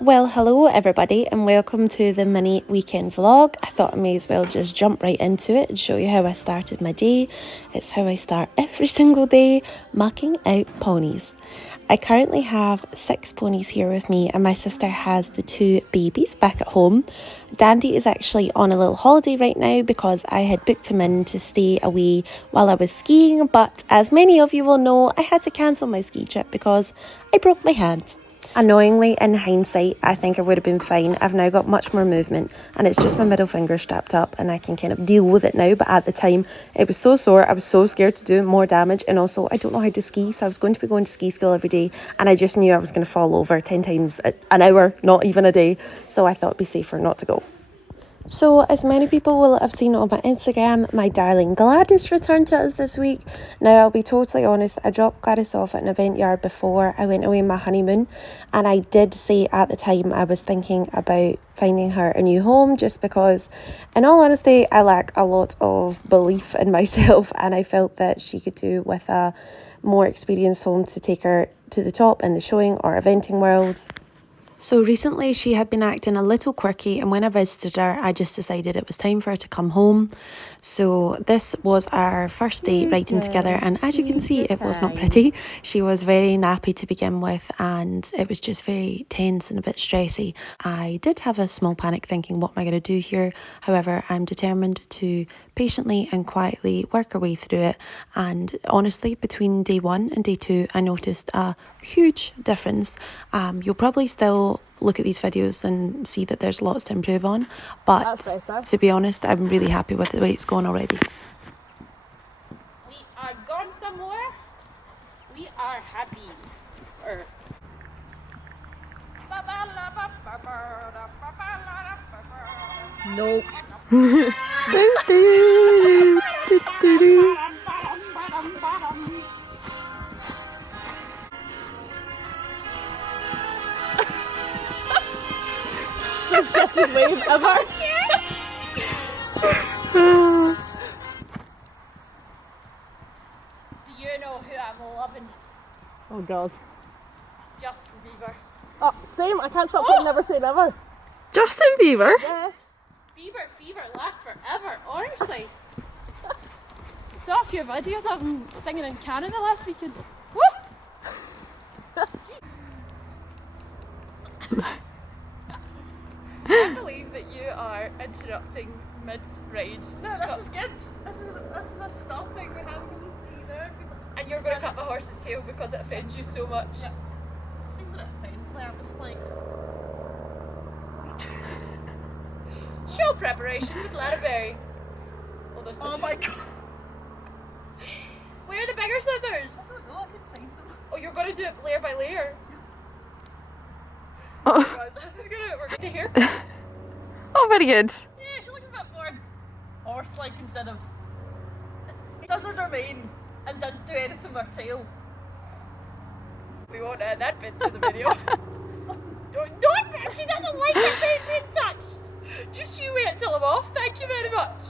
Well, hello everybody and welcome to the mini weekend vlog. I thought I may as well just jump right into it and show you how I started my day. It's how I start every single day, mucking out ponies. I currently have 6 ponies here with me and my sister has the 2 babies back at home. Dandy is actually on a little holiday right now because I had booked him in to stay away while I was skiing, but as many of you will know, I had to cancel my ski trip because I broke my hand. Annoyingly, in hindsight, I think I would have been fine. I've now got much more movement and it's just my middle finger strapped up and I can kind of deal with it now, but at the time it was so sore. I was so scared to do more damage, and also I don't know how to ski, so I was going to be going to ski school every day and I just knew I was going to fall over 10 times an hour, not even a day, so I thought it'd be safer not to go. So, as many people will have seen on my Instagram, my darling Gladys returned to us this week. Now, I'll be totally honest, I dropped Gladys off at an event yard before I went away on my honeymoon, and I did say at the time I was thinking about finding her a new home, just because, in all honesty, I lack a lot of belief in myself, and I felt that she could do with a more experienced home to take her to the top in the showing or eventing world. So recently she had been acting a little quirky, and when I visited her I just decided it was time for her to come home. So this was our first day riding together, and as you can see it was not pretty. She was very nappy to begin with and it was just very tense and a bit stressy. I did have a small panic thinking, what am I going to do here? However, I'm determined to patiently and quietly work our way through it, and honestly between day 1 and day 2 I noticed a huge difference. You'll probably still look at these videos and see that there's lots to improve on, but to be honest I'm really happy with the way it's gone already. We are gone somewhere. We are happy. Nope. The shittest wave ever. Do you know who I'm loving? Oh god. Justin Bieber. Oh, same. I can't stop putting never say never. Justin Bieber? Yeah. Bieber fever lasts forever, honestly. Saw a few videos of him singing in Canada last weekend. Woo! I can't believe that you are interrupting mid-ride. No, this is good. This is a stopping. We're having a little there. And you're going to cut the horse's tail because it offends you so much. Yeah. I think that it offends me. I'm just like. Show preparation with Ladderberry. Oh, those scissors. Oh my god. Where are the bigger scissors? I don't know. I can find them. Oh, you're going to do it layer by layer. Oh, God, this is gonna work. The hair. oh very good. Yeah, she looks a bit more horse-like instead of. Scissors are mean and didn't do anything with her tail. We won't add that bit to the video. don't, she doesn't like it being touched. Just you wait until I'm off. Thank you very much.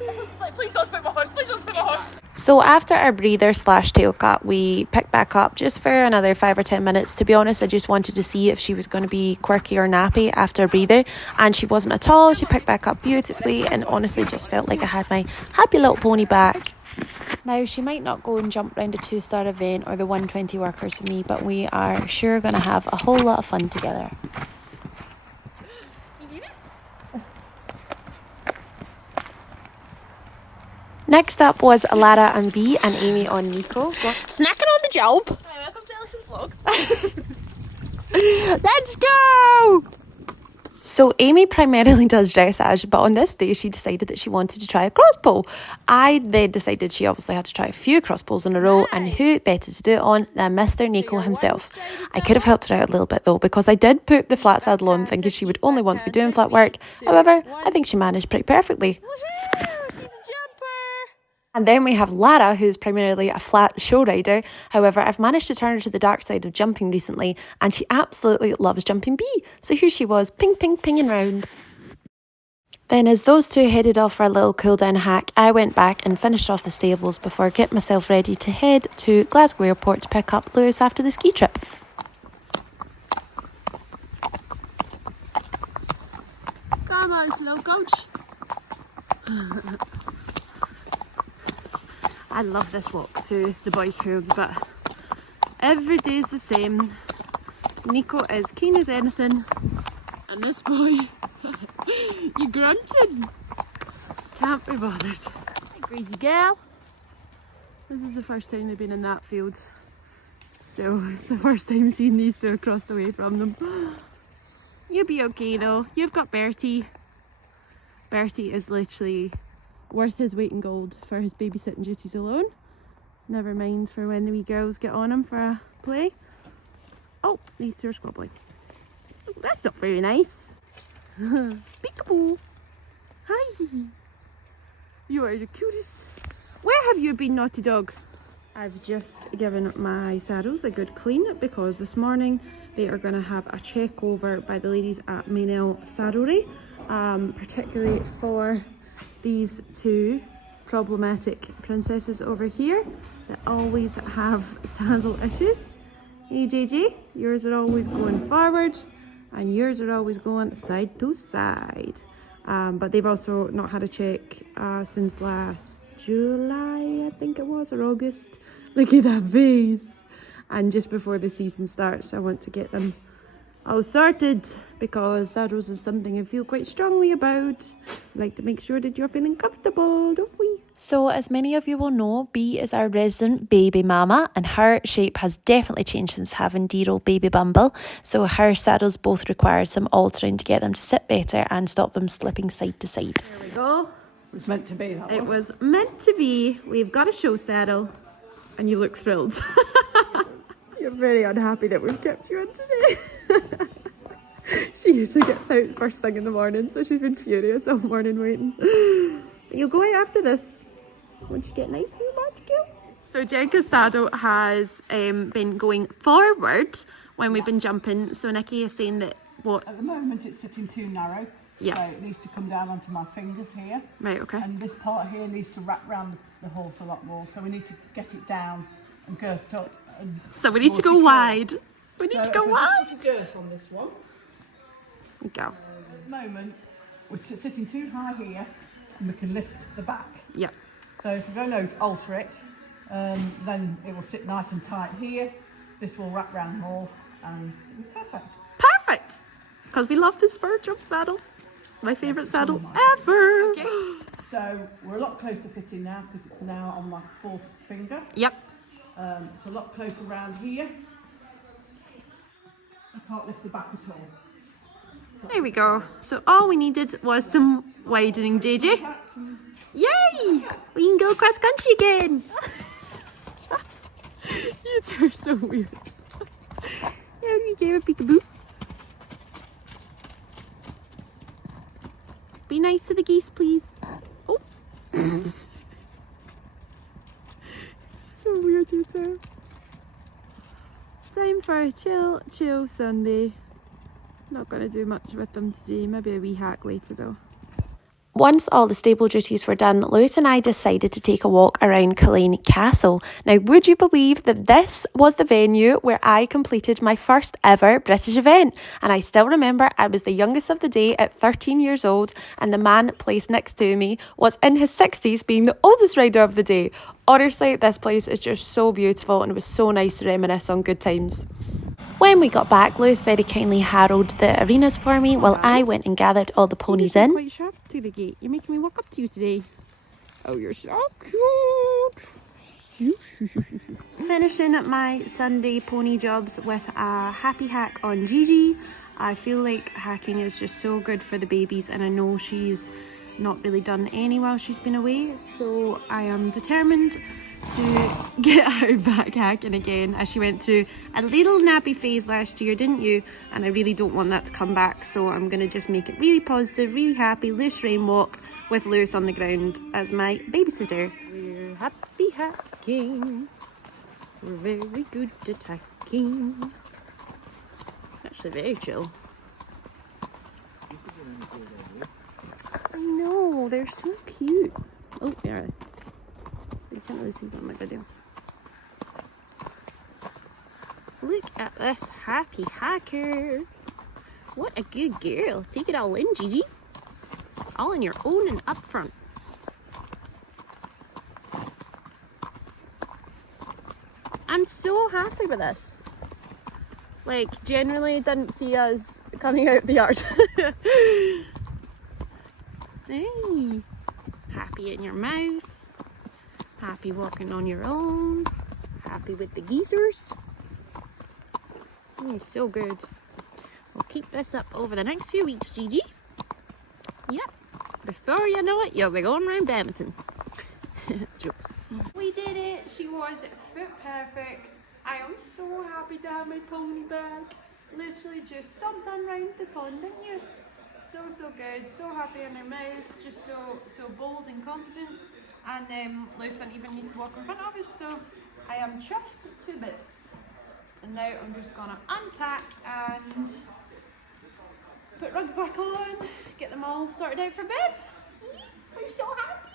It's like, please don't spit my horse. Please don't spit my horse. So after our breather / tail cut, we picked back up just for another 5 or 10 minutes. To be honest, I just wanted to see if she was going to be quirky or nappy after a breather, and she wasn't at all. She picked back up beautifully and honestly just felt like I had my happy little pony back. Now, she might not go and jump round a 2-star event or the 120 workers with me, but we are sure going to have a whole lot of fun together. Next up was Lara and B and Amy on Nico. Snacking on the job. Hi, welcome to Allison's vlog. Let's go! So Amy primarily does dressage, but on this day she decided that she wanted to try a crossbow. I then decided she obviously had to try a few crossbows in a row, and who better to do it on than Mr. Nico himself. I could have helped her out a little bit though, because I did put the flat saddle on thinking she would only want to be doing flat work. However, I think she managed pretty perfectly. And then we have Lara, who's primarily a flat show rider. However, I've managed to turn her to the dark side of jumping recently, and she absolutely loves jumping bee. So here she was, pinging round. Then as those two headed off for a little cool down hack, I went back and finished off the stables before getting myself ready to head to Glasgow Airport to pick up Lewis after the ski trip. Come on, slow coach. I love this walk to the boys' fields, but every day is the same. Nico is keen as anything, and this boy, you grunting. Can't be bothered. Hey, crazy girl. This is the first time they've been in that field, so it's the first time seeing these two across the way from them. You'll be okay though. You've got Bertie. Bertie is literally worth his weight in gold for his babysitting duties alone. Never mind for when the wee girls get on him for a play. Oh, these two are squabbling. Oh, that's not very nice. Peekaboo. Hi. You are the cutest. Where have you been, naughty dog? I've just given my saddles a good clean because this morning they are going to have a check over by the ladies at Maynell Saddlery, particularly for these two problematic princesses over here that always have saddle issues. Hey JJ, yours are always going forward and yours are always going side to side. But they've also not had a check since last July, I think it was, or August. Look at that face. And just before the season starts, I want to get them all sorted because saddles is something I feel quite strongly about. I like to make sure that you're feeling comfortable, don't we? So as many of you will know, Bee is our resident baby mama and her shape has definitely changed since having dear old baby Bumble. So her saddles both require some altering to get them to sit better and stop them slipping side to side. There we go. It was meant to be, that It was meant to be. We've got a show saddle and you look thrilled. You're very unhappy that we've kept you in today. She usually gets out first thing in the morning, so she's been furious all morning waiting. But you'll go out after this once you get nice and magical. So Jenka's saddle has been going forward when we've been jumping. So Nikki is saying that what? At the moment it's sitting too narrow. Yeah. So it needs to come down onto my fingers here. Right, okay. And this part here needs to wrap round the horse a lot more. So we need to get it down and girthed up. And So we need to go secure. wide. We need So to go if we wide. just put a girth on this one. Go. At the moment we're sitting too high here and we can lift the back. Yeah. So if we're going to alter it, then it will sit nice and tight here. This will wrap round more and it'll be perfect. Perfect. Because we love the spur jump saddle. My favourite saddle ever. Okay. So we're a lot closer fitting now because it's now on my fourth finger. Yep. It's a lot closer around here. I can't lift the back at all. There we go. So all we needed was some widening, JJ. Yay! We can go cross country again. You two are so weird. Yeah, we gave a peekaboo. Be nice to the geese, please. Oh. So weird, you two. Time for a chill Sunday. Not going to do much with them today. Maybe a wee hack later though. Once all the stable duties were done, Lewis and I decided to take a walk around Culzean Castle. Now, would you believe that this was the venue where I completed my first ever British event? And I still remember I was the youngest of the day at 13 years old, and the man placed next to me was in his 60s, being the oldest rider of the day. Honestly, this place is just so beautiful and it was so nice to reminisce on good times. When we got back, Lewis very kindly harrowed the arenas for me while I went and gathered all the ponies in. Quite sharp to the gate. You're making me walk up to you today. Oh, you're so cute. Finishing my Sunday pony jobs with a happy hack on Gigi. I feel like hacking is just so good for the babies, and I know she's not really done any while she's been away, so I am determined to get her back hacking again, as she went through a little nappy phase last year, didn't you? And I really don't want that to come back, so I'm going to just make it really positive, really happy, loose rain walk with Lewis on the ground as my babysitter. We're happy hacking. We're very good at hacking. Actually very chill. I know, they're so cute. Oh, they are. You can't really see them on my video. Look at this happy hacker. What a good girl. Take it all in, Gigi. All on your own and up front. I'm so happy with this. Like, generally didn't see us coming out the yard. Hey, happy in your mouth, happy walking on your own, happy with the geezers. So good. We'll keep this up over the next few weeks, Gigi. Yep. Before you know it, you'll be going around Badminton. Jokes. We did it. She was foot perfect. I am so happy to have my pony back. Literally just stomped on round the pond, didn't you? So good. So happy in her mouth. Just so bold and confident. And Lewis didn't even need to walk in front of us. So I am chuffed to bits. And now I'm just gonna untack and put rugs back on, get them all sorted out for bed. I'm so happy.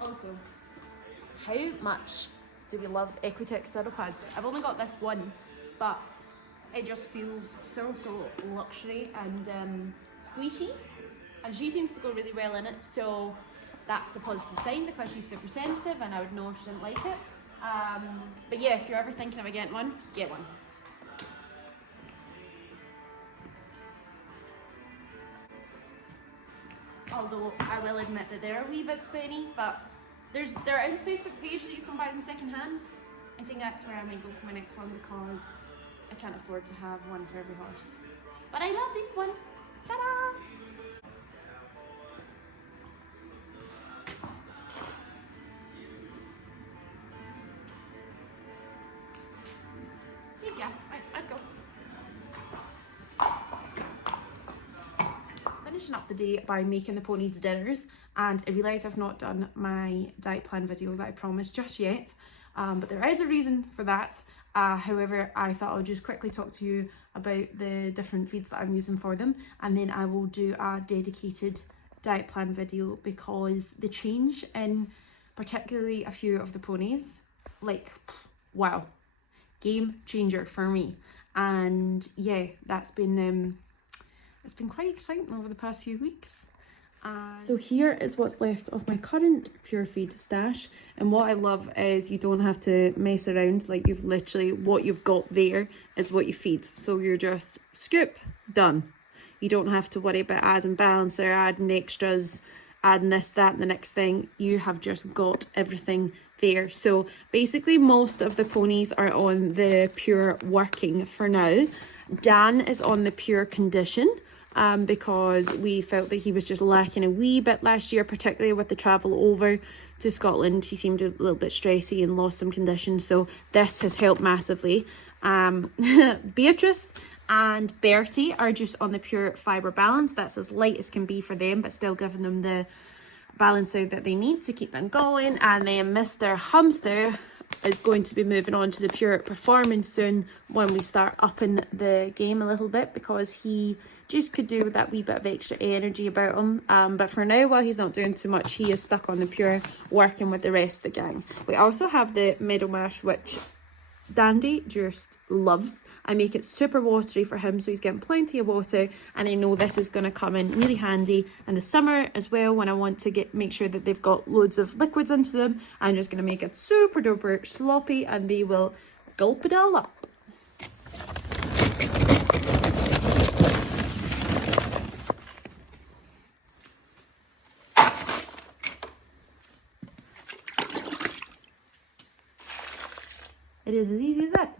Also, how much do we love Equitech saddle pads? I've only got this one, but it just feels so luxury and squishy, and she seems to go really well in it, so that's a positive sign because she's super sensitive and I would know if she didn't like it. But yeah, if you're ever thinking of getting one, get one. Although I will admit that they're a wee bit spenny, but they're on a Facebook page that you can buy them second hand. I think that's where I might go for my next one because I can't afford to have one for every horse. But I love this one. Ta-da! Here you go. Right, let's go. Finishing up the day by making the ponies dinners, and I realise I've not done my diet plan video that I promised just yet, but there is a reason for that. However, I thought I'll just quickly talk to you about the different feeds that I'm using for them, and then I will do a dedicated diet plan video because the change in particularly a few of the ponies, like, wow, game changer for me. And yeah, that's been it's been quite exciting over the past few weeks. So here is what's left of my current pure feed stash, and what I love is you don't have to mess around. Like, you've literally, what you've got there is what you feed, so you're just scoop, done. You don't have to worry about adding balancer, adding extras, adding this, that and the next thing. You have just got everything there. So basically most of the ponies are on the pure working for now. Dan is on the pure condition, because we felt that he was just lacking a wee bit last year, particularly with the travel over to Scotland. He seemed a little bit stressy and lost some condition, so this has helped massively. Beatrice and Bertie are just on the pure fibre balance. That's as light as can be for them, but still giving them the balance out that they need to keep them going. And then Mr. Hamster is going to be moving on to the pure performance soon when we start upping the game a little bit, because he just could do with that wee bit of extra energy about him. But for now, while he's not doing too much, he is stuck on the pure, working with the rest of the gang. We also have the meadow mash, which Dandy just loves. I make it super watery for him, so he's getting plenty of water, and I know this is going to come in really handy in the summer as well when I want to make sure that they've got loads of liquids into them. I'm just going to make it super duper sloppy and they will gulp it all up. It is as easy as that.